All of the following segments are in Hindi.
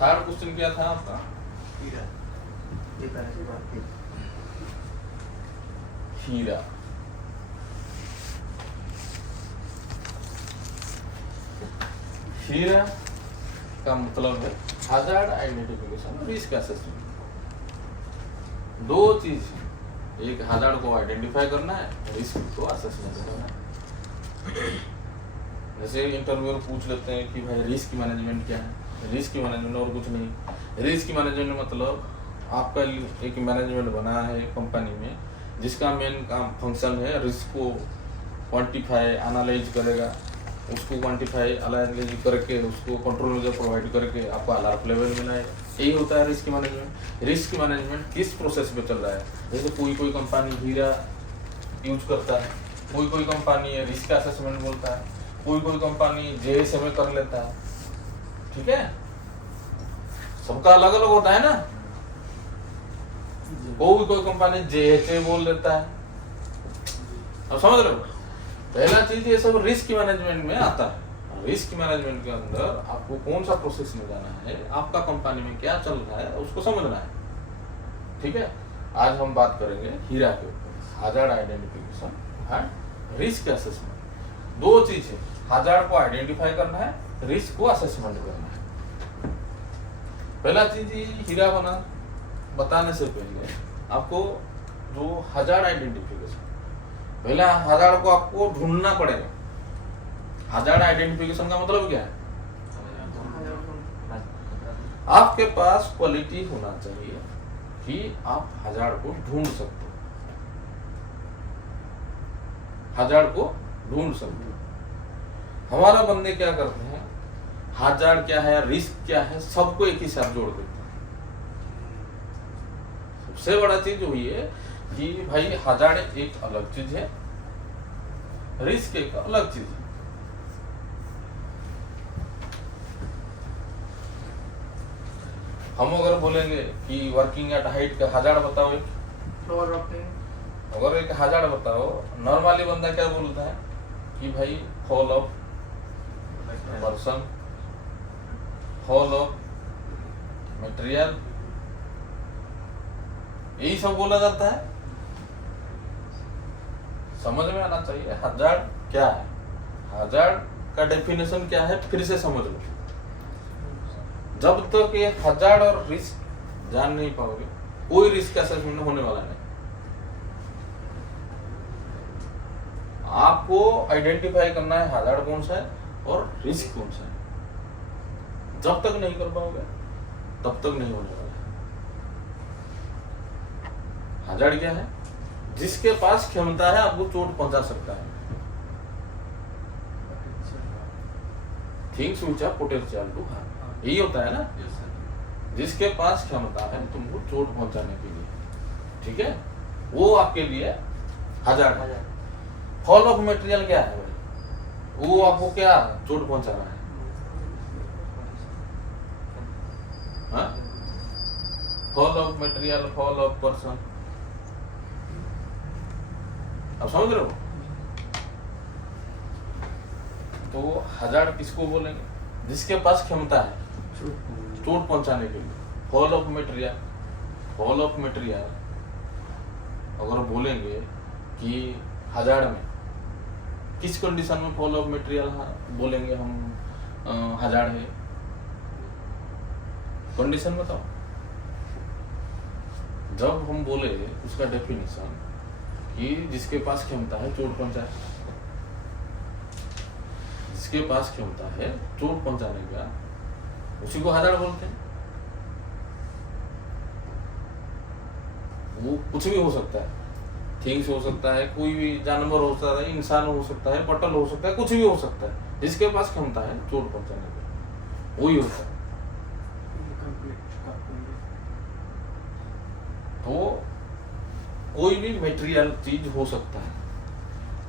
थर्ड क्वेश्चन क्या था आपका? हीरा। हीरा का मतलब है हजार्ड आइडेंटिफिकेशन, रिस्क असेसमेंट। दो चीज है, एक हजार्ड को आइडेंटिफाई करना है, रिस्क को असेसमेंट करना है। जैसे इंटरव्यूअर पूछ लेते हैं कि भाई रिस्क मैनेजमेंट क्या है? रिस्क मैनेजमेंट और कुछ नहीं। रिस्क मैनेजमेंट मतलब आपका एक मैनेजमेंट बना है कंपनी में, जिसका मेन काम फंक्शन है रिस्क को क्वांटिफाई एनालाइज करेगा, उसको क्वांटिफाई एनालाइज करके उसको कंट्रोल मेजर प्रोवाइड करके आपको अलर्ट लेवल में लाए। यही होता है रिस्क मैनेजमेंट। रिस्क मैनेजमेंट किस प्रोसेस पे चल रहा है? जैसे कोई कंपनी हीरा यूज करता है, कोई कंपनी रिस्क असेसमेंट बोलता है, कोई कंपनी जेएसएमए कर लेता है। ठीक है, सबका अलग अलग होता है ना। कोई कंपनी जेएचए बोल लेता है। अब समझ रहे हो? पहला चीज ये सब रिस्क मैनेजमेंट में आता है। रिस्क मैनेजमेंट के अंदर आपको कौन सा प्रोसेस में जाना है, आपका कंपनी में क्या चल रहा है, उसको समझना है। ठीक है, आज हम बात करेंगे हीरा के ऊपर, hazard identification and risk assessment. दो चीज है, हजार्ड को आइडेंटिफाई करना है, रिस्क को असेसमेंट करना है। पहला चीज हीरा बना बताने से पहले आपको जो हजार्ड आइडेंटिफिकेशन, पहला हजार्ड को आपको ढूंढना पड़ेगा। हजार्ड आइडेंटिफिकेशन का मतलब क्या है? आपके पास क्वालिटी होना चाहिए कि आप हजार्ड को ढूंढ सकते हो। हजार्ड को ढूंढ सकते हो। हमारा बंदे क्या करते हैं, हजार्ड क्या है, रिस्क क्या है, सबको एक ही साथ जोड़ देते हैं। सबसे बड़ा चीज हुई है कि भाई हजार्ड एक अलग चीज है, रिस्क एक अलग चीज है। हम अगर बोलेंगे कि वर्किंग एट हाइट का हजार्ड बताओ, अगर एक हजार्ड बताओ, नॉर्मली बंदा क्या बोलता है कि भाई fall of person, fall of material, यही सब बोला जाता है। समझ में आना चाहिए हजार्ड क्या है, हजार्ड का डेफिनेशन क्या है, फिर से समझ लो। जब तक ये हजार्ड और रिस्क जान नहीं पाओगे, कोई रिस्क असेसमेंट होने वाला नहीं। आपको आइडेंटिफाई करना है हजार्ड कौन सा है और रिस्क कौन सा है। जब तक नहीं कर पाओगे तब तक नहीं होने वाला है। हजार्ड क्या है? जिसके पास क्षमता है आपको चोट पहुंचा सकता है। Things which are potential to harm, यही होता है ना। जिसके पास क्षमता है तुमको चोट पहुंचाने के लिए, ठीक है, वो आपके लिए हजार्ड है। फॉल ऑफ मटेरियल क्या है भाई? वो आपको क्या चोट पहुंचाना है? Fall of material, fall of person, अब समझ रहे हो? तो हजार्ड किसको बोलेंगे? जिसके पास क्षमता है चोट पहुंचाने के लिए। Fall of material, fall of material अगर बोलेंगे कि हजार्ड में किस कंडीशन में फॉल ऑफ मटेरियल बोलेंगे हम हजार्ड है? कंडीशन बताओ। जब हम बोले उसका डेफिनेशन कि जिसके पास क्षमता है चोट पहुंचाए, जिसके पास क्षमता है चोट पहुंचाने का, उसी को हजार्ड बोलते हैं। वो कुछ भी हो सकता है, थिंग्स हो सकता है, कोई भी जानवर हो सकता है, इंसान हो सकता है, पटल हो सकता है, कुछ भी हो सकता है। जिसके पास क्षमता है चोट पहुंचाने का, वही होता है। तो कोई भी मटेरियल चीज हो सकता है।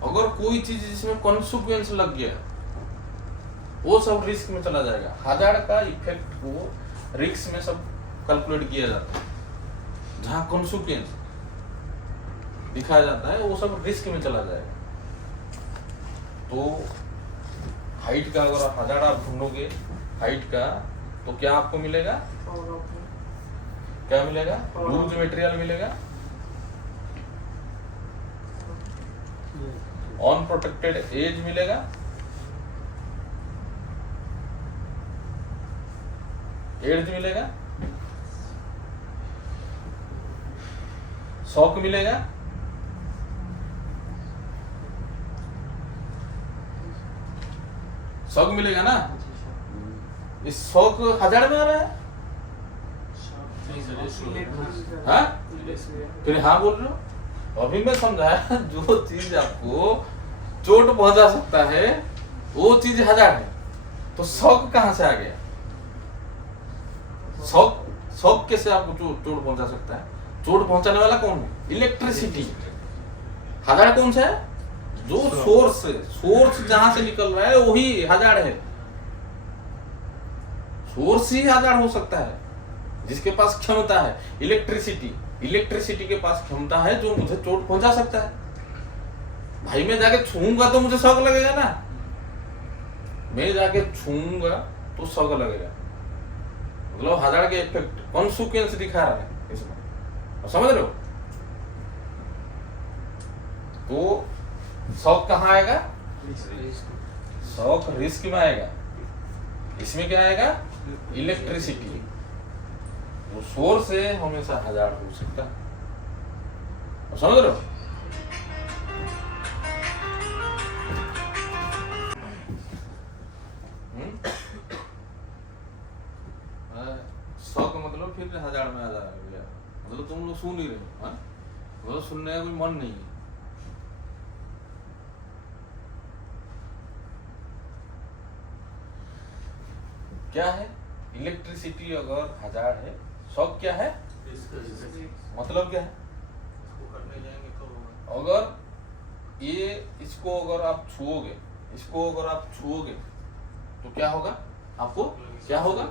अगर कोई चीज जिसमें कॉन्सिक्वेंस लग गया, वो सब रिस्क में चला जाएगा। हजार्ड का इफेक्ट को रिस्क में सब कैलकुलेट किया जाता है। जहां कॉन्सिक्वेंस दिखाया जाता है वो सब रिस्क में चला जाएगा। तो हाइट का अगर हजार्ड आप ढूंढोगे, हाइट का तो क्या आपको मिलेगा? क्या मिलेगा? लूज मटेरियल मिलेगा, अनप्रोटेक्टेड एज मिलेगा, एज मिलेगा, शॉक मिलेगा, शॉक मिलेगा ना? इस शॉक हजार में आ रहा है? हाँ? फिर हाँ बोल रहे हो? अभी मैं समझाया जो चीज आपको चोट पहुंचा सकता है वो चीज हजार है, तो शॉक कहां से आ गया? शॉक शॉक कैसे आपको चोट पहुंचा सकता है? चोट पहुंचाने वाला कौन है? इलेक्ट्रिसिटी। हजार कौन सा है? जो सोर्स जहां से निकल रहा है वही हजार है। सोर्स ही हजार हो सकता है जिसके पास क्षमता है। इलेक्ट्रिसिटी के पास क्षमता है जो मुझे चोट पहुंचा सकता है। भाई मैं जाके छूऊंगा तो मुझे शॉक लगेगा ना, मैं जाके छूऊंगा तो शॉक लगेगा। मतलब हजार के इफेक्ट कॉन्सिक्वेंस दिखा रहा है इसमें, समझ रहे हो? तो शॉक कहां आएगा? शॉक रिस्क में आएगा। इसमें क्या आएगा? इलेक्ट्रिसिटी। वो सोर्स है हमेशा हजार हो सकता है, समझ रहे हो? शॉक मतलब फिर हजार में हजार आ गया, मतलब तुम लोग सुन ही रहे हो, हाँ? मतलब सुनने का कोई मन नहीं है। क्या है? इलेक्ट्रिसिटी अगर हजार है, शॉक क्या है? मतलब क्या है? अगर ये इसको अगर आप छुओगे, तो क्या होगा? आपको क्या होगा?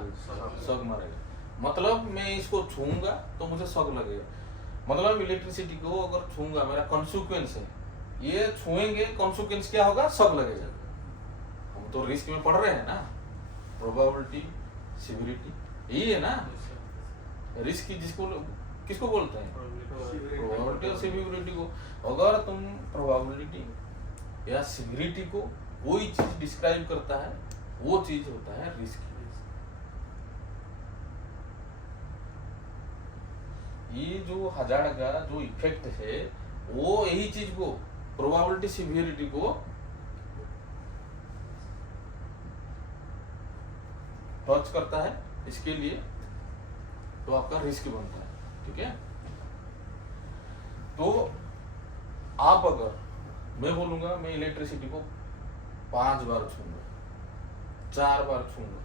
शॉक मारेगा। मतलब मैं इसको छूऊंगा तो मुझे शॉक लगेगा। मतलब इलेक्ट्रिसिटी को अगर छूऊंगा, मेरा कॉन्सिक्वेंस है, ये छुएंगे, कॉन्सिक्वेंस क्या होगा? शॉक लगेगा। हम तो रिस्क में पढ़ रहे हैं ना, प्रोबेबिलिटी, सिविरिटी, यही है ना रिस्क की, जिसको किसको बोलते हैं? प्रोबेबिलिटी और सिविरिटी को। अगर तुम प्रोबेबिलिटी या सिविरिटी को कोई चीज डिस्क्राइब करता है, वो चीज होता है रिस्क। ये जो हजार का जो इफेक्ट है वो यही चीज को, प्रोबेबिलिटी सिविरिटी को टच करता है। इसके लिए तो आपका रिस्क बनता है, ठीक है? तो आप अगर, मैं बोलूंगा मैं इलेक्ट्रिसिटी को 5 बार छूंगा, 4 बार छूंगा,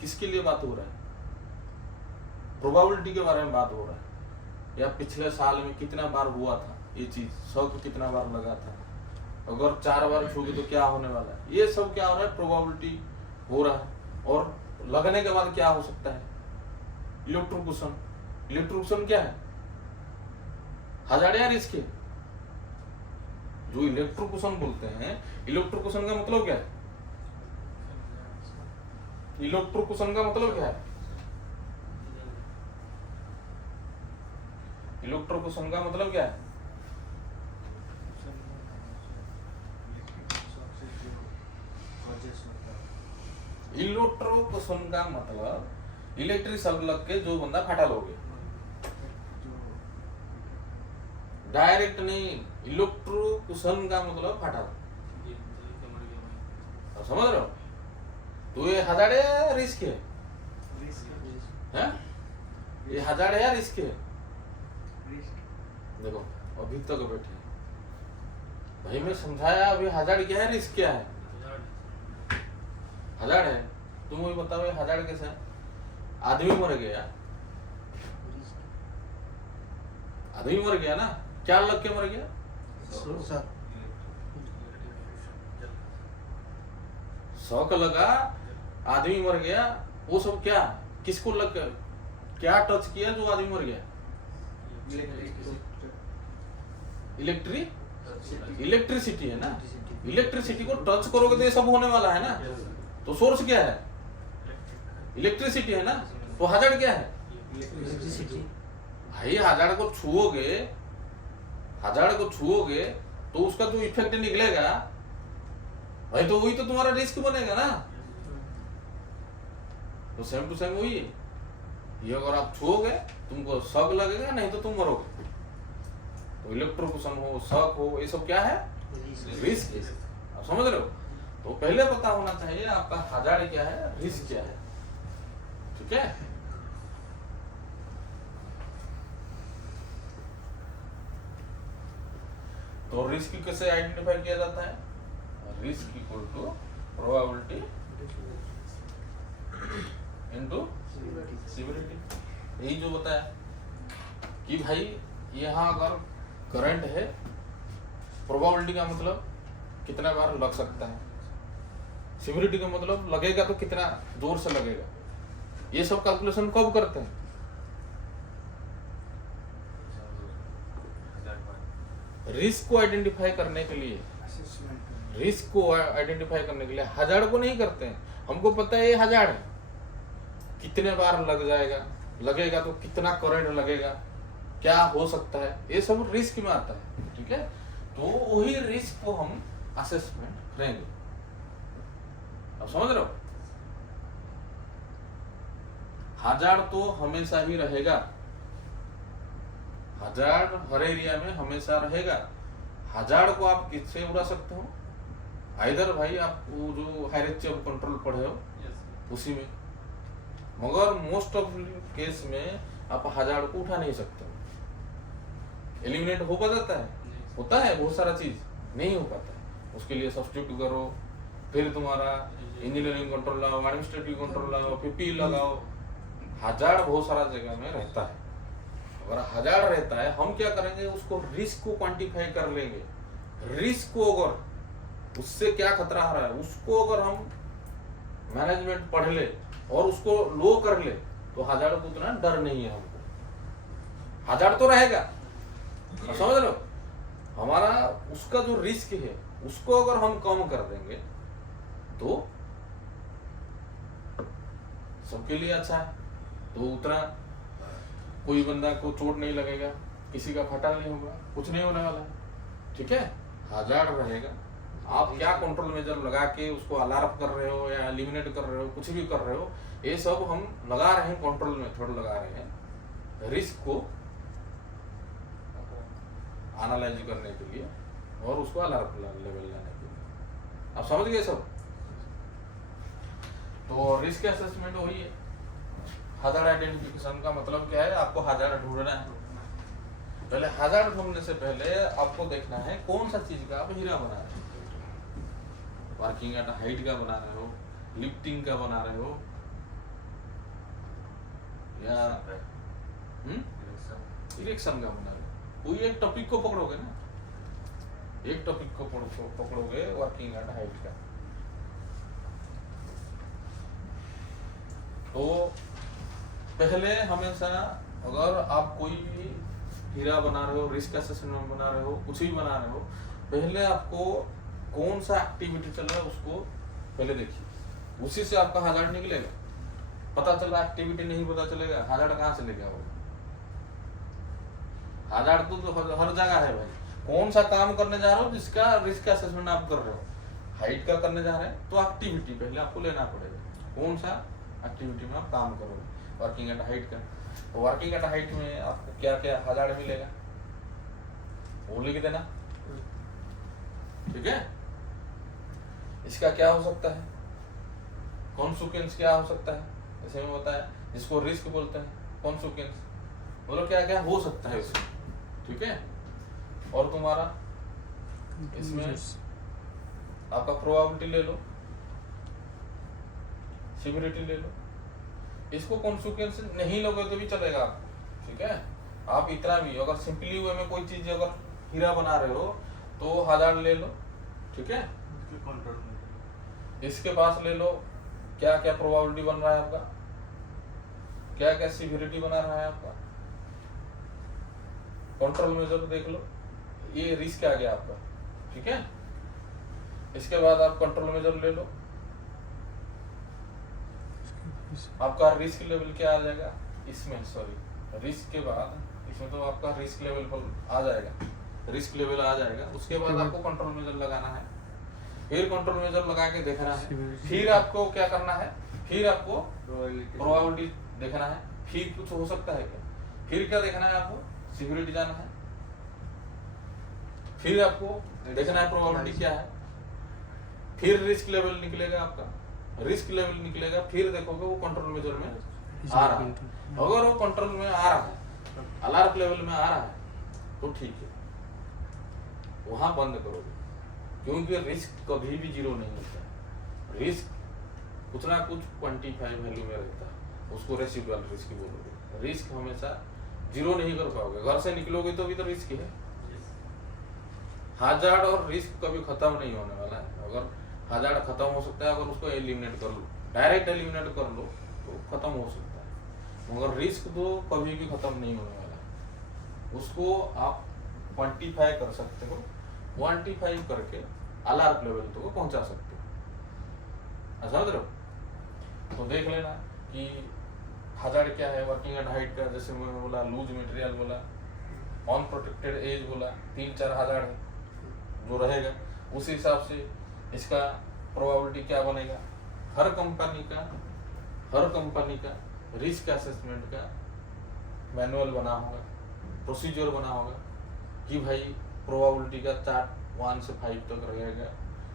किसके लिए बात हो रहा है? प्रोबेबिलिटी के बारे में बात हो रहा है। या पिछले साल में कितना बार हुआ था ये चीज, शॉक कितना बार लगा था, अगर 4 बार छूगे तो क्या होने वाला है? ये सब क्या हो रहा है? प्रोबेबिलिटी हो रहा है। और लगने के बाद क्या हो सकता है? इलेक्ट्रोक्यूशन। इलेक्ट्रोक्यूशन क्या है? हजार या रिस्क है? जो इलेक्ट्रोक्यूशन बोलते हैं, इलेक्ट्रोक्यूशन का मतलब क्या है? इलेक्ट्रोक्यूशन का मतलब क्या है? इलेक्ट्रोक्यूशन का मतलब क्या है? इलेक्ट्रोक्यूशन का मतलब इलेक्ट्रिक शॉक लग के जो बंदा फाटल हो गया, डायरेक्ट नहीं। इलेक्ट्रोक्यूशन का मतलब फाटल, समझ रहे हो? तो ये हजार है रिस्क है? ये हजार है या रिस्क है? देखो अभी तक बैठे भाई, मैं समझाया अभी हजार क्या है, रिस्क क्या है? हजार है। तुम वही बताओ ये हजार कैसे है? आदमी मर गया, आदमी मर गया ना, क्या लग के मर गया? शॉक लगा, आदमी मर गया। वो सब क्या, किसको लग कर, क्या टच किया जो आदमी मर गया? इलेक्ट्रिसिटी है ना। इलेक्ट्रिसिटी को टच करोगे तो ये सब होने वाला है ना। तो सोर्स क्या है? इलेक्ट्रिसिटी है ना, तो हजार्ड क्या है? इलेक्ट्रिसिटी। भाई हजार्ड को छुओगे तो उसका जो इफेक्ट निकलेगा भाई, तो वही तो तुम्हारा रिस्क बनेगा ना। तो सेम टू सेम वही है, ये अगर आप छुओगे तुमको शॉक लगेगा, नहीं तो तुम मरोगे। तो इलेक्ट्रोक्यूशन हो, शॉक हो, ये सब क्या है? रिस्क है। आप समझ रहे हो? तो पहले पता होना चाहिए आपका हजार्ड क्या है, रिस्क क्या है। ठीक है? तो रिस्क कैसे आइडेंटिफाई किया जाता है? Risk equal to probability into severity. यही जो बताया कि भाई यहाँ अगर करंट है, प्रोबेबिलिटी का मतलब कितना बार लग सकता है, सिवियरिटी का मतलब लगेगा तो कितना जोर से लगेगा। ये सब कैलकुलेशन कब करते हैं? रिस्क को आइडेंटिफाई करने के लिए, रिस्क को आइडेंटिफाई करने के लिए हजार्ड को नहीं करते हैं। हमको पता है ये हजार्ड है, कितने बार लग जाएगा, लगेगा तो कितना करंट लगेगा, क्या हो सकता है, ये सब रिस्क में आता है। ठीक है? तो वही रिस्क को हम असेसमेंट करेंगे। अब समझ रहे हो? हजार्ड तो हमेशा ही रहेगा, हजार्ड हर एरिया में हमेशा रहेगा। हजार्ड को आप किससे उड़ा सकते हो? आइदर भाई आप वो जो हायरार्की ऑफ कंट्रोल पढ़े हो उसी में, मगर मोस्ट ऑफ केस में आप हजार्ड को उठा नहीं सकते। एलिमिनेट हो पाता है, होता है बहुत सारा चीज नहीं हो पाता है, उसके लिए सब्स्टिट्यूट करो, फिर तुम्हारा इंजीनियरिंग कंट्रोल लाओ, एडमिनिस्ट्रेटिव कंट्रोल लाओ, पीपी लगाओ। हजार्ड बहुत सारा जगह में रहता है। अगर हजार्ड रहता है, हम क्या करेंगे, उसको रिस्क को क्वांटिफाई कर लेंगे। रिस्क को अगर उससे क्या खतरा आ रहा है उसको अगर हम मैनेजमेंट पढ़ ले और उसको लो कर ले, तो हजार्ड को उतना डर नहीं है हमको। हजार्ड तो रहेगा, समझ रहे हो? हमारा उसका जो रिस्क है उसको अगर हम कम कर देंगे तो सबके लिए अच्छा है। तो उतना कोई बंदा को चोट नहीं लगेगा, किसी का फटा नहीं होगा, कुछ नहीं होने वाला है। ठीक है? हजार्ड रहेगा। आप क्या कंट्रोल मेजर लगा के उसको अलार्म कर रहे हो या एलिमिनेट कर रहे हो, कुछ भी कर रहे हो, ये सब हम लगा रहे हैं, कंट्रोल मेथड लगा रहे हैं रिस्क को एनालाइज करने के लिए और उसको अलार्म लेवल लाने के लिए। आप समझ गए सब? तो रिस्क असेसमेंट वही है। हजार्ड आइडेंटिफिकेशन का मतलब क्या है? आपको हजार्ड ढूंढना है। पहले हजार्ड ढूंढने से पहले आपको देखना है कौन सा चीज का आप हीरा बना रहे हो। वर्किंग एट हाइट का बना रहे हो, लिफ्टिंग का बना रहे हो, या इरेक्शन का बना रहे हो। कोई एक टॉपिक को पकड़ोगे ना, एक टॉपिक को पकड़ोगे वर्किंग एट हाइट का। तो पहले हमेशा अगर आप कोई हीरा बना रहे हो, रिस्क असेसमेंट बना रहे हो, कुछ भी बना रहे हो, पहले आपको कौन सा एक्टिविटी चल रहा है उसको पहले देखिए, उसी से आपका हजार्ड निकलेगा। पता चला एक्टिविटी नहीं पता चलेगा, हजार्ड कहाँ से लेके आओगे? हजार्ड तो हर जगह है भाई। कौन सा काम करने जा रहे हो जिसका रिस्क असेसमेंट आप कर रहे हो, हाइट का करने जा रहे हैं, तो एक्टिविटी पहले आपको लेना पड़ेगा। कौन सा एक्टिविटी में आप काम करोगे? वर्किंग एट हाइट का। तो वर्किंग एट हाइट में आपको क्या क्या हजार्ड मिलेगा वो लिख देना। ठीक है? इसका क्या हो सकता है, कॉन्सिक्वेंस क्या हो सकता है, ऐसे में होता है जिसको रिस्क बोलते हैं। कॉन्सिक्वेंस मतलब क्या क्या हो सकता है इसमें। ठीक है? और तुम्हारा इसमें आपका प्रोबेबिलिटी ले लो, सिवियरिटी ले लो। इसको कॉन्सिक्वेंस नहीं लोगे तो भी चलेगा आपको। ठीक है? आप इतना भी अगर सिंपली वे में कोई चीज अगर हीरा बना रहे हो तो हजार्ड ले लो। ठीक है? इसके पास ले लो क्या क्या प्रोबेबिलिटी बन रहा है आपका, क्या क्या सिवियरिटी बना रहा है आपका, कंट्रोल मेजर देख लो, ये रिस्क आ गया आपका। ठीक है? इसके बाद आप कंट्रोल मेजर ले लो, आपका रिस्क लेवल क्या आ जाएगा इसमें, सॉरी रिस्क के बाद इसमें तो आपका रिस्क लेवल पर आ जाएगा, रिस्क लेवल आ जाएगा। उसके बाद आपको कंट्रोल मेजर लगाना है, फिर कंट्रोल मेजर लगा के देखना है, फिर आपको क्या करना है, फिर आपको प्रोबेबिलिटी देखना है, फिर कुछ हो सकता है क्या, फिर क्या देखना है आपको, सिक्योरिटी जाना है, फिर आपको देखना है प्रोबेबिलिटी क्या है, फिर रिस्क लेवल निकलेगा आपका, रिस्क लेवल निकलेगा, फिर देखोगे वो कंट्रोल मेजर में आ रहा है। अगर वो कंट्रोल में आ रहा है, अलार्म लेवल में आ रहा है तो ठीक है, वहां बंद करोगे, क्योंकि रिस्क कभी भी जीरो नहीं होता है। रिस्क कुछ ना कुछ क्वांटिफाई वैल्यू में रहता है, उसको रेसिडुअल रिस्क बोलोगे। रिस्क हमेशा जीरो नहीं कर पाओगे, घर से निकलोगे तो भी तो रिस्क है। हजार्ड और रिस्क कभी खत्म नहीं होने वाला है। अगर हजार्ड खत्म हो सकता है, अगर उसको एलिमिनेट कर लो, डायरेक्ट एलिमिनेट कर लो तो खत्म हो सकता है, मगर रिस्क तो कभी भी खत्म नहीं होने वाला है। उसको आप क्वांटिफाई कर सकते हो, क्वांटिफाई करके अलार्म लेवल तक पहुंचा सकते हो। समझ रहे हो? तो देख लेना कि हजार्ड क्या है, वर्किंग एट हाइट का, जैसे मैं बोला लूज मटेरियल बोला, अनप्रोटेक्टेड एज बोला, 3-4 हजार्ड है जो रहेगा, उस हिसाब से इसका प्रोबेबिलिटी क्या बनेगा। हर कंपनी का रिस्क असेसमेंट का मैनुअल बना होगा, प्रोसीजर बना होगा कि भाई प्रोबेबिलिटी का चार्ट 1 से 5 तक रहेगा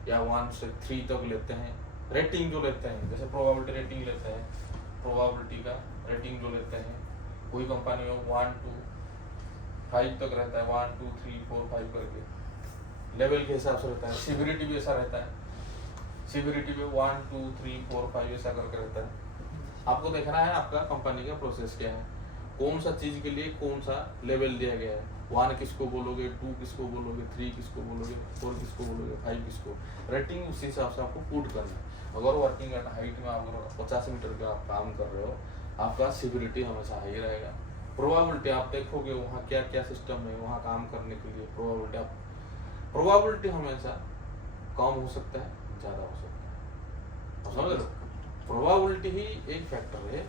या 1 से 3 तक लेते हैं। रेटिंग जो लेते हैं, जैसे प्रोबेबिलिटी रेटिंग लेते हैं, प्रोबेबिलिटी का रेटिंग जो लेते हैं, कोई कंपनी में 1 to 5 तक रहता है, 1 2 3 4 5 करके लेवल के हिसाब से रहता है। सिविरिटी भी ऐसा रहता है, सिविरिटी में 1 2 3 4 5 ऐसा करके रहता है। आपको देखना है आपका कंपनी का प्रोसेस क्या है, कौन सा चीज के लिए कौन सा लेवल दिया गया है। 1 किसको बोलोगे, 2 किसको बोलोगे, 3 किसको बोलोगे, 4 किसको बोलोगे, 5 किसको, रेटिंग उसी हिसाब से आपको पुट करना है। अगर वर्किंग एट हाइट में अगर 50 मीटर का आप काम कर रहे हो, आपका सिविरिटी हमेशा हाई रहेगा। प्रोबेबिलिटी आप देखोगे वहाँ क्या क्या सिस्टम है वहाँ काम करने के लिए, प्रोबेबिलिटी हमेशा कम हो सकता है, ज़्यादा हो सकता है। आप समझ रहे हो? प्रोबेबिलिटी ही एक फैक्टर है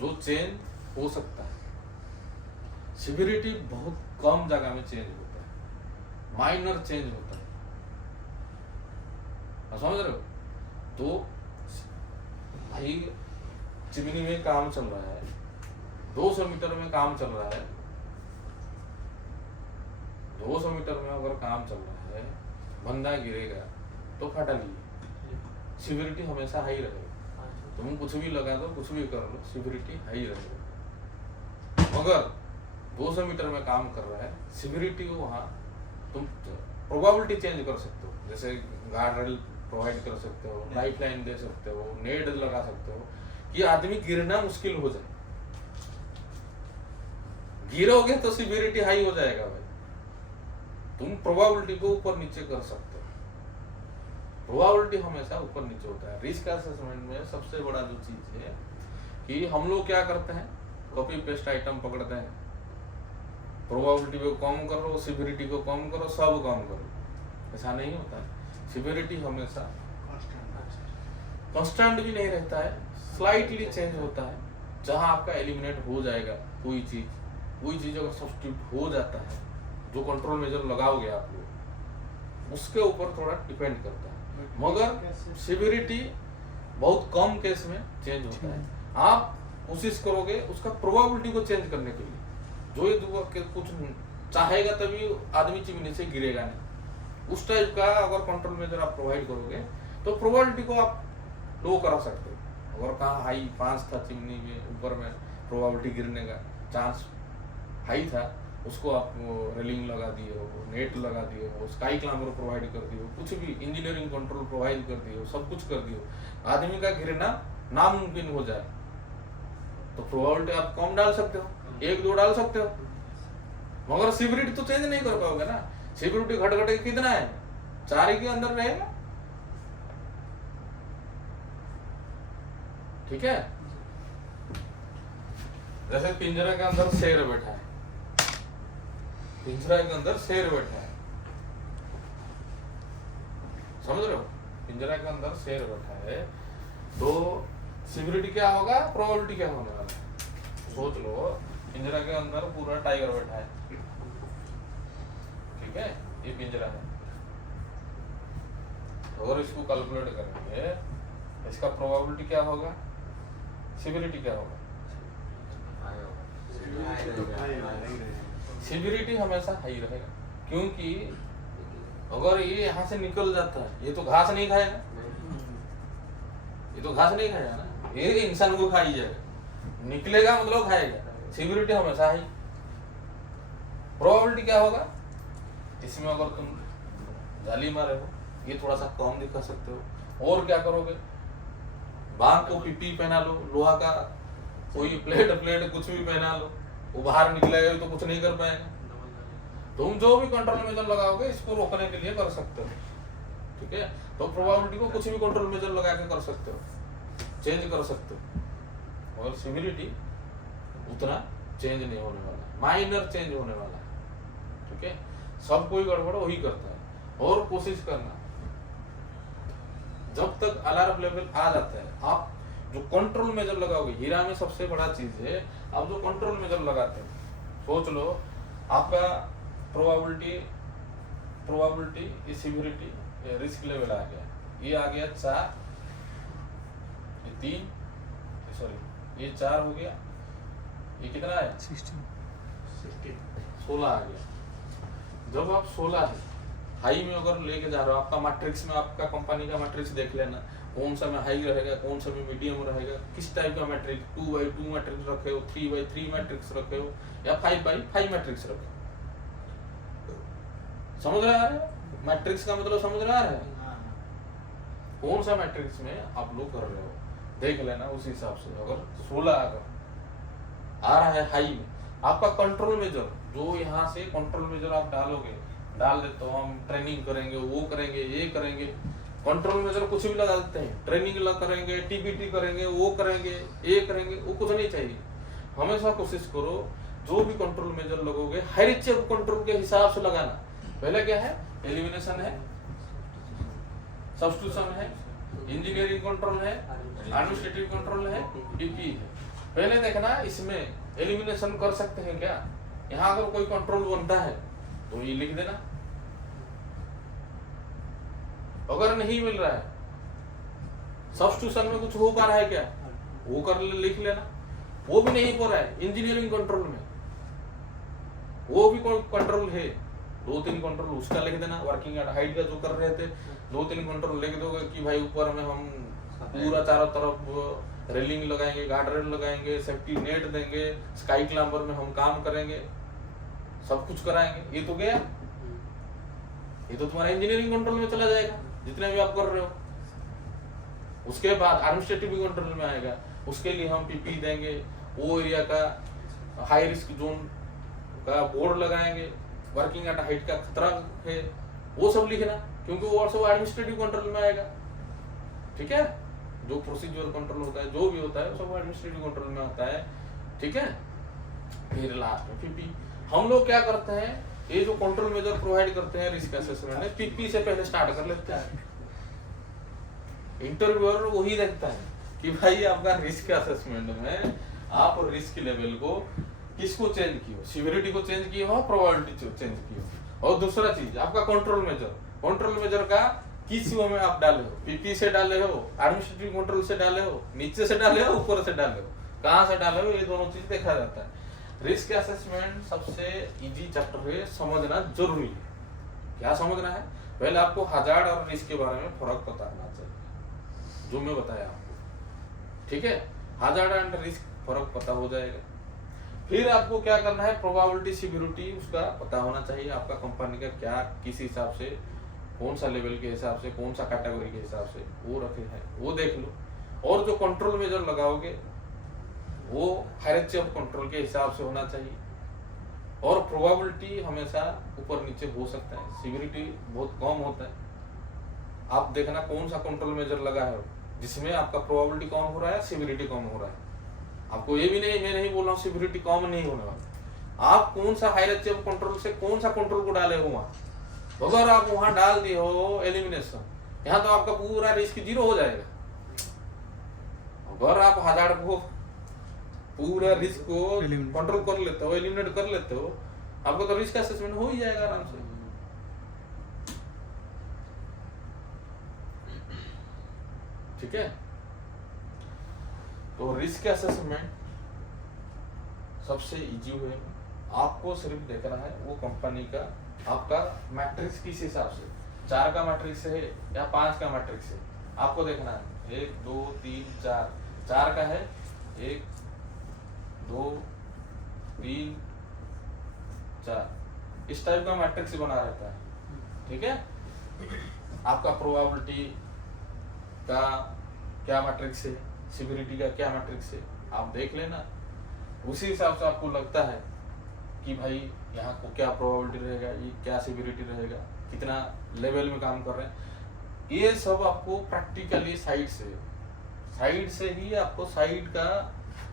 जो चेंज हो सकता है। सिविरिटी बहुत कम जगह में चेंज होता है, माइनर चेंज होता है। आप समझ रहे हो? तो भाई चिमनी में काम चल रहा है, 200 मीटर में काम चल रहा है, 200 मीटर में अगर काम चल रहा है, बंदा गिरेगा तो फटा लिए, सिविरिटी हमेशा हाई रहेगा। तुम कुछ भी लगा दो, कुछ भी कर लो, सिविरिटी हाई रहेगा। मगर 200 मीटर में काम कर रहा है, सिविरिटी को वहाँ तुम प्रोबेबिलिटी चेंज कर सकते हो, जैसे गार्ड रेल प्रोवाइड कर सकते हो, लाइफ लाइन दे सकते हो, नेट लगा सकते हो कि आदमी गिरना मुश्किल हो जाए। गिरोगे तो सिविरिटी हाई हो जाएगा भाई। तुम प्रोबेबिलिटी को ऊपर नीचे कर सकते हो, प्रोबेबिलिटी हमेशा ऊपर नीचे होता है। रिस्क असेसमेंट में सबसे बड़ा जो चीज है कि हम लोग क्या करते हैं, कॉपी पेस्ट आइटम पकड़ते हैं, प्रोबेबिलिटी को कम करो, सिविरिटी को कम करो, सब कम करो। ऐसा नहीं होता है। सिविरिटी हमेशा कांस्टेंट भी नहीं रहता है, स्लाइटली चेंज होता है। जहां आपका एलिमिनेट हो जाएगा कोई चीज अगर सब्स्टिट्यूट हो जाता है, जो कंट्रोल मेजर लगाओगे आप लोग, उसके ऊपर थोड़ा डिपेंड करता है। मगर सिविरिटी बहुत कम केस में चेंज होता है। आप कोशिश करोगे उसका प्रोबेबिलिटी को चेंज करने के लिए, जो ये कुछ चाहेगा तभी आदमी चिमनी से गिरेगा नहीं, उस टाइप का अगर कंट्रोल मेजर आप प्रोवाइड करोगे तो प्रोबेबिलिटी को आप लो करा सकते हो। अगर कहाँ हाई 5 था चिमनी के ऊपर में, प्रोबेबिलिटी गिरने का चांस हाई था, उसको आप रेलिंग लगा दिए हो, नेट लगा दिए हो, स्काई क्लाइंबर प्रोवाइड कर दिए हो, कुछ भी इंजीनियरिंग कंट्रोल प्रोवाइड कर दिए हो, सब कुछ कर दिए हो, आदमी का गिरना नामुमकिन हो जाए तो प्रोबेबिलिटी आप कम डाल सकते हो, 1-2 डाल सकते हो, मगर सिविरिटी तो चेंज नहीं कर पाओगे ना। सिक्योरिटी घट घट कितना है, 4 के अंदर रहेगा। ठीक है? जैसे पिंजरा के अंदर शेर बैठा है, पिंजरा के अंदर शेर बैठा है, समझ रहे हो? पिंजरा के अंदर शेर बैठा है, तो सिविरिटी क्या होगा, प्रोबेबिलिटी क्या होने वाला है। सोच लो पिंजरा के अंदर पूरा टाइगर बैठा है, ठीक है, ये पिंजरा है। अगर इसको कैलकुलेट करेंगे इसका प्रोबेबिलिटी क्या होगा, सिविरिटी क्या होगा, सिविरिटी हमेशा हाई रहेगा। क्योंकि अगर ये यहाँ से निकल जाता है, ये तो घास नहीं खाएगा, ये तो घास नहीं खाएगा ना, ये इंसान को खाई जाएगा, निकलेगा मतलब खाएगा। सिक्योरिटी हमेशा ही। प्रोबेबिलिटी क्या होगा, इसमें अगर तुम जाली मारे हो ये थोड़ा सा कम दिखा सकते हो, और क्या करोगे, बांग को पीपी पहना लो, लोहा का कोई प्लेट कुछ भी पहना लो, वो बाहर निकलेगा तो कुछ नहीं कर पाएगा। तुम जो भी कंट्रोल मेजर लगाओगे इसको रोकने के लिए कर सकते हो, ठीक है। तो प्रोबेबिलिटी को कुछ भी कंट्रोल मेजर लगा के कर सकते हो, चेंज कर सकते हो। और सिविरिटी उतना चेंज नहीं होने वाला, माइनर चेंज होने वाला है, ठीक है। सब कोई गड़बड़ वही करता है। और कोशिश करना जब तक अलार्म लेवल आ जाता है, आप जो कंट्रोल मेजर लगाओगे, हीरा में सबसे बड़ा चीज है, आप जो कंट्रोल मेजर लगाते हैं, सोच लो आपका प्रोबेबिलिटी ये सिविरिटी रिस्क लेवल आ गया, ये आ गया 4, ये 3, सॉरी ये 4 हो गया, ये कितना है 16 आ गया। जब आप 16 है हाई में अगर लेके जा रहे हो, आपका मैट्रिक्स में आपका कंपनी का मैट्रिक्स देख लेना, कौन सा में हाई रहेगा, कौन सा में मीडियम रहेगा, किस टाइप का मैट्रिक्स, 2x2 मैट्रिक्स रखे हो, 3x3 मैट्रिक्स रखे हो, या 5x5 मैट्रिक्स रखे हो। समझ रहे हैं, मैट्रिक्स का मतलब समझ रहा है, कौन सा मैट्रिक्स में आप लोग कर रहे हो देख लेना, उस हिसाब से। अगर 16 अगर आ रहा है हाई में, आपका कंट्रोल मेजर जो यहाँ से कंट्रोल मेजर आप डाल देते हो, हम ट्रेनिंग करेंगे, वो करेंगे, ये करेंगे, कंट्रोल मेजर कुछ भी लगा देते हैं, ट्रेनिंग करेंगे, टीबीटी करेंगे, वो करेंगे, ये करेंगे, वो कुछ नहीं चाहिए। हमेशा कोशिश करो जो भी कंट्रोल मेजर लगोगे हर चीज कंट्रोल के हिसाब से लगाना। पहले क्या है, एलिमिनेशन है, सब्स्टिट्यूशन है, इंजीनियरिंग कंट्रोल है, एडमिनिस्ट्रेटिव कंट्रोल है, पीपी है। पहले देखना इसमें एलिमिनेशन कर सकते हैं क्या, यहाँ अगर कोई कंट्रोल बनता है तो ये लिख देना, अगर नहीं मिल रहा है, सब्स्टिट्यूशन में कुछ हो पा रहा है क्या, वो कर लिख लेना, वो भी नहीं हो रहा है इंजीनियरिंग कंट्रोल में, वो भी कोई कंट्रोल है, 2-3 कंट्रोल उसका लिख देना। वर्किंग एट हाइट का जो कर रहे थे 2-3 कंट्रोल लिख दोगे कि भाई ऊपर में हम पूरा चारों तरफ रेलिंग लगाएंगे, गार्ड रेल लगाएंगे, सेफ्टी नेट देंगे, स्काई क्लाइंबर में हम काम करेंगे, सब कुछ कराएंगे। ये तो गया, ये तो तुम्हारा इंजीनियरिंग कंट्रोल में चला जाएगा जितने भी आप कर रहे हो। उसके बाद एडमिनिस्ट्रेटिव कंट्रोल में आएगा, उसके लिए हम पीपी देंगे, वो एरिया का हाई रिस्क जोन का बोर्ड लगाएंगे, वर्किंग एट हाइट का खतरा है, वो सब लिखना, क्योंकि वो सब एडमिनिस्ट्रेटिव कंट्रोल में आएगा, ठीक है। जो प्रोसीजर कंट्रोल होता है, जो भी होता है, वो सब एडमिनिस्ट्रेटिव कंट्रोल में आता है, ठीक है। फिर लास्ट में पीपी। हम लोग क्या करते हैं, ये जो कंट्रोल मेजर प्रोवाइड करते हैं रिस्क असेसमेंट में, पीपी से पहले स्टार्ट कर लेते हैं। इंटरव्यूअर वही देखता है कि भाई आपका रिस्क असेसमेंट में आप रिस्क लेवल को किसको चेंज किया, सिविरिटी को चेंज किया हो, प्रोबेबिलिटी चेंज की हो। और दूसरा चीज आपका कंट्रोल मेजर का किस वो में आप डाले हो, पीपी से डाले हो, एडमिनिस्ट्रेटिव कंट्रोल से डाले हो, नीचे से डाले हो, ऊपर से डाले हो, कहाँ से डाले हो, ये दोनों चीज देखा जाता है। रिस्क असेसमेंट सबसे इजी चैप्टर है, समझना जरूरी है। क्या समझना है, पहले आपको हजार्ड और रिस्क के बारे में फर्क पता होना चाहिए, जो मैं बताया आपको, ठीक है। हजार्ड एंड रिस्क फर्क पता हो जाएगा। फिर आपको क्या करना है, प्रोबेबिलिटी सिक्योरिटी उसका पता होना चाहिए, आपका कंपनी का क्या किस हिसाब से, कौन सा लेवल के हिसाब से, कौन सा कैटेगरी के हिसाब से वो रखे हैं, वो देख लो। और जो कंट्रोल मेजर लगाओगे वो हायरार्की ऑफ कंट्रोल के हिसाब से होना चाहिए। और प्रोबेबिलिटी हमेशा ऊपर नीचे हो सकता है, सिक्योरिटी बहुत कम होता है। आप देखना कौन सा कंट्रोल मेजर लगा है जिसमें आपका प्रोबेबिलिटी कम हो रहा है, सिक्योरिटी कम हो रहा है। आपको ये भी नहीं, मैं नहीं बोल रहा हूँ सिक्योरिटी कम नहीं होने वाला, आप कौन सा हायरार्की ऑफ कंट्रोल से कौन सा कंट्रोल को डाले हो वहां। अगर आप वहां डाल दिए हो एलिमिनेशन, यहाँ तो आपका पूरा रिस्क 0 हो जाएगा। अगर आप हजार्ड को पूरा रिस्क को कंट्रोल कर लेते हो, एलिमिनेट कर लेते हो, आपको तो रिस्क असेसमेंट हो ही जाएगा आराम से। ठीक है, तो रिस्क असेसमेंट सबसे इजी है। आपको सिर्फ देखना है वो कंपनी का आपका मैट्रिक्स किस हिसाब से, 4 का मैट्रिक्स है या 5 का मैट्रिक्स है, आपको देखना है। 1 2 3 4, 4 का है 1 2 3 4, इस टाइप का मैट्रिक्स बना रहता है। ठीक है, आपका प्रोबेबिलिटी का क्या मैट्रिक्स है, सिविरिटी का क्या मैट्रिक्स है, आप देख लेना। उसी हिसाब से आपको लगता है कि भाई यहाँ को क्या प्रोबेबिलिटी रहेगा, ये क्या सिविरिटी रहेगा, कितना लेवल में काम कर रहे हैं, ये सब आपको प्रैक्टिकली साइड से ही आपको साइड का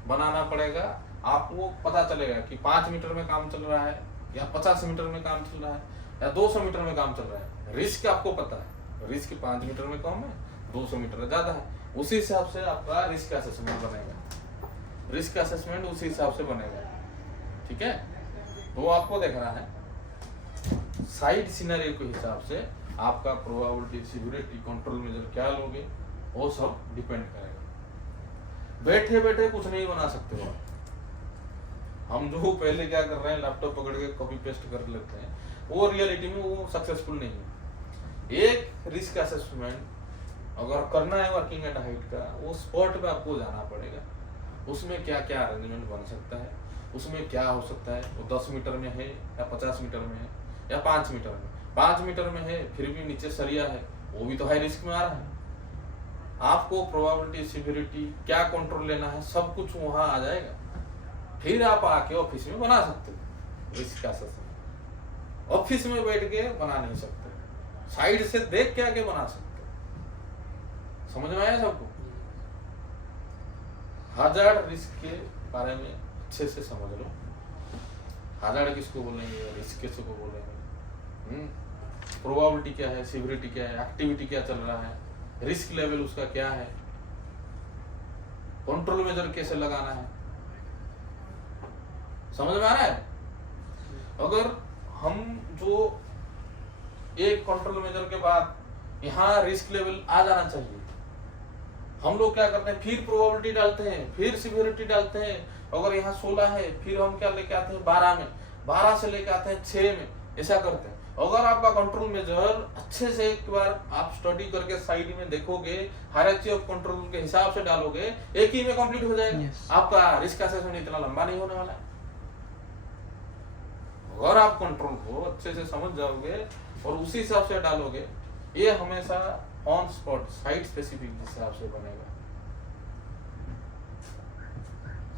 बनाना पड़ेगा। आपको पता चलेगा कि 5 मीटर में काम चल रहा है या 50 मीटर में काम चल रहा है या 200 मीटर में काम चल रहा है। रिस्क आपको पता है, रिस्क 5 मीटर में कम है, 200 मीटर ज्यादा है, उसी हिसाब से आपका रिस्क असेसमेंट बनेगा। रिस्क असेसमेंट उसी हिसाब से बनेगा। ठीक है, तो आपको देखना है साइड सिनेरियो के हिसाब से आपका प्रोबेबिलिटी, सिविरिटी, कंट्रोल मेजर क्या लोगे, वो सब डिपेंड करेगा। बैठे बैठे कुछ नहीं बना सकते हो। हम जो पहले क्या कर रहे हैं, लैपटॉप पकड़ के कॉपी पेस्ट कर लेते हैं, वो रियलिटी में वो सक्सेसफुल नहीं है। एक रिस्क असेसमेंट अगर करना है वर्किंग एट हाइट का, वो स्पॉट पे आपको जाना पड़ेगा। उसमें क्या क्या अरेंजमेंट बन सकता है, उसमें क्या हो सकता है, वो 10 मीटर में है या 50 मीटर में है या 5 मीटर में। 5 मीटर में है फिर भी नीचे सरिया है, वो भी तो हाई रिस्क में आ रहा है। आपको प्रोबेबिलिटी, सिविरिटी, क्या कंट्रोल लेना है, सब कुछ वहां आ जाएगा। फिर आप आके ऑफिस में बना सकते हो रिस्क असेसमेंट। ऑफिस में बैठ के बना नहीं सकते, साइड से देख के आके बना सकते। समझ में आया सबको? हजार्ड रिस्क के बारे में अच्छे से समझ लो। हजार्ड किसको बोलेंगे, रिस्क किसको बोलेंगे, प्रोबेबिलिटी क्या है, सिविरिटी क्या है, एक्टिविटी क्या चल रहा है, रिस्क लेवल उसका क्या है, कंट्रोल मेजर कैसे लगाना है। समझ में आ रहा है? अगर हम जो एक कंट्रोल मेजर के बाद यहाँ रिस्क लेवल आ जाना चाहिए, हम लोग क्या करते हैं, फिर प्रोबेबिलिटी डालते हैं, फिर सिविरिटी डालते हैं। अगर यहाँ 16 है, फिर हम क्या लेके आते हैं 12 में, 12 से लेके आते हैं 6 में, ऐसा करते हैं। अगर आपका कंट्रोल मेजर अच्छे से एक बार आप स्टडी करके साइड में देखोगे, हायरार्की ऑफ कंट्रोल के हिसाब से डालोगे, एक ही में कंप्लीट हो जाएगा। yes. आपका रिस्क असेसमेंट इतना लंबा नहीं होने वाला है। अगर आप कंट्रोल को अच्छे से समझ जाओगे और उसी हिसाब से डालोगे, ये हमेशा ऑन स्पॉट साइट स्पेसिफिक हिसाब से बनेगा।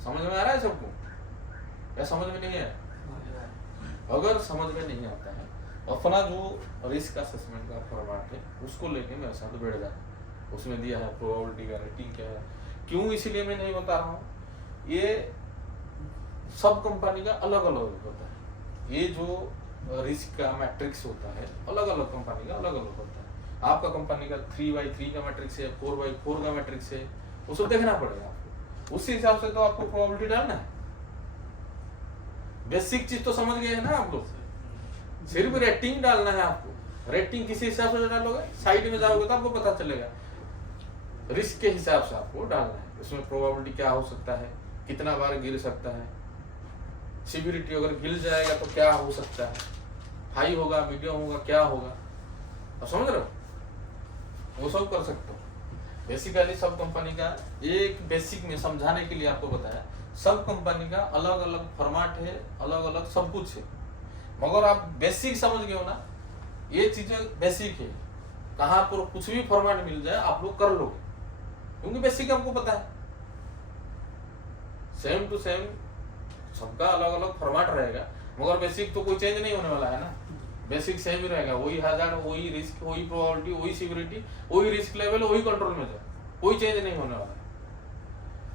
समझ में आ रहा है सबको या समझ में नहीं है? अगर समझ में नहीं आता है, अपना जो रिस्क असेसमेंट का फॉर्मेट है उसको लेके मेरे साथ बैठ जाए। उसमें दिया है प्रोबेबिलिटी का रेटिंग क्या है, क्यों इसीलिए मैं नहीं बता रहा हूँ। ये सब कंपनी का अलग अलग होता है। ये जो रिस्क का मैट्रिक्स होता है अलग अलग कंपनी का अलग अलग होता है। आपका कंपनी का 3x3 का मैट्रिक्स है, 4x4 का मैट्रिक्स है, वो सब देखना पड़ेगा आपको। उसी हिसाब से तो आपको प्रोबेबिलिटी डालना है। बेसिक चीज तो समझ गए हैं ना आप लोग, सिर्फ रेटिंग डालना है आपको। रेटिंग किसी हिसाब से डालोगे, साइड में जाओगे तो आपको पता चलेगा। रिस्क के हिसाब से आपको डालना है, उसमें प्रोबेबिलिटी क्या हो सकता है, कितना बार गिर सकता है, सिविरिटी अगर गिर जाएगा तो क्या हो सकता है, हाई होगा, मीडियम होगा, क्या होगा, तो समझ रहे हो, वो सब कर सकते हो। बेसिकली सब कंपनी का एक बेसिक में समझाने के लिए आपको बताया, सब कंपनी का अलग अलग फॉर्मेट है, अलग अलग सब कुछ है। मगर आप बेसिक समझ गए हो ना, ये चीजें बेसिक है। कहाँ पर कुछ भी फॉर्मेट मिल जाए आप लोग कर लोगे, क्योंकि बेसिक आपको पता है। सेम टू सेम सबका अलग अलग फॉर्मेट रहेगा, मगर बेसिक तो कोई चेंज नहीं होने वाला है ना। बेसिक सेम ही रहेगा, वही हजार्ड, वही रिस्क, वही प्रोबेबिलिटी, वही सिविरिटी, वही रिस्क लेवल, वही कंट्रोल मेजर, कोई चेंज नहीं होने वाला है।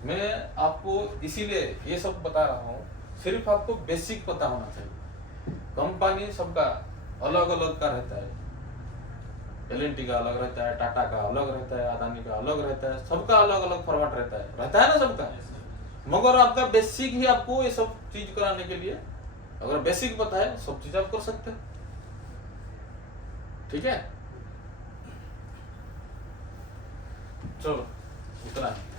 मैं आपको इसीलिए ये सब बता रहा हूँ, सिर्फ आपको बेसिक पता होना चाहिए। कंपनी सबका अलग अलग का रहता है, L&T का अलग रहता है, टाटा का अलग रहता है, अदानी का अलग रहता है, सबका अलग अलग फॉर्मेट रहता है ना सबका। मगर आपका बेसिक ही आपको ये सब चीज कराने के लिए, अगर बेसिक पता है सब चीज आप कर सकते हैं। ठीक है, चलो इतना है।